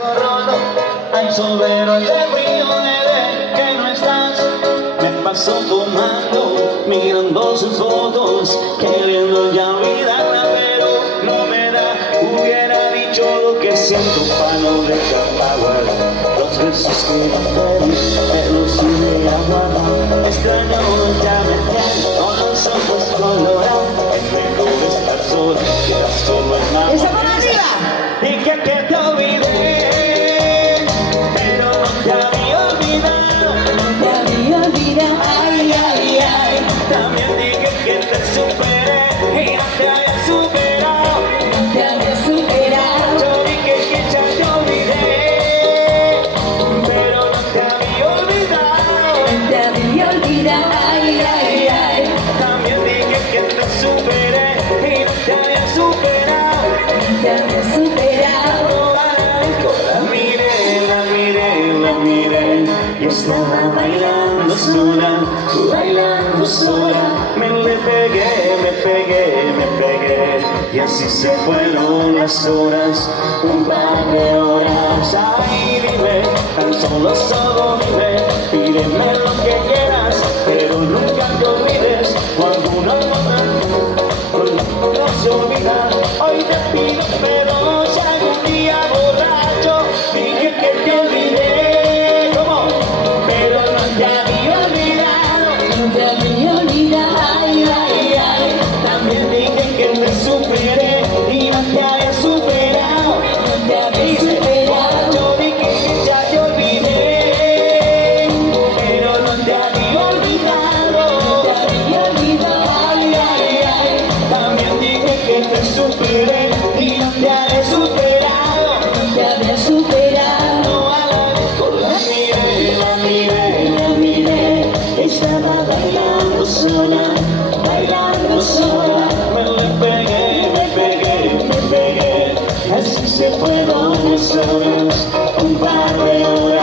Al solvero de frío de ver que no estás. Me paso tomando, mirando sus fotos, queriendo ya olvidarla, pero no me da. Hubiera dicho lo que siento para no dejar pagar los besos que no fueron, pero si me aguardan. Extraño ya me tienen con los ojos colorados. Es mejor estar sola que estar solo en la ¡Esa y que te olvidé. También dije que te superé y ya te había superado. Te había superado. Yo dije que ya te olvidé, pero no te había olvidado. Te había olvidado. Ay, ay, ay. También dije que te superé y no te había superado. Te había superado. La miré y estaba bailando sola, me le pegué, y así se fueron las horas, un par de horas. Ay, dime, tan solo dime, pídeme lo que quieras, pero nunca te olvides, cuando una no se olvida. Hoy te pido perdón si algún día borracho dije que te olvidé, ¿cómo? Pero no te había olvidado. No te había olvidado. Ay, ay, ay. También dije que te superé y no te había superado. No te había superado. Yo dije que ya te olvidé, pero no te había olvidado. No te había olvidado. Ay, ay, ay. También dije que te superé y no te había superado. No te había superado. La miré, estaba bailando sola, me le pegué, así se fueron las horas, un par de horas.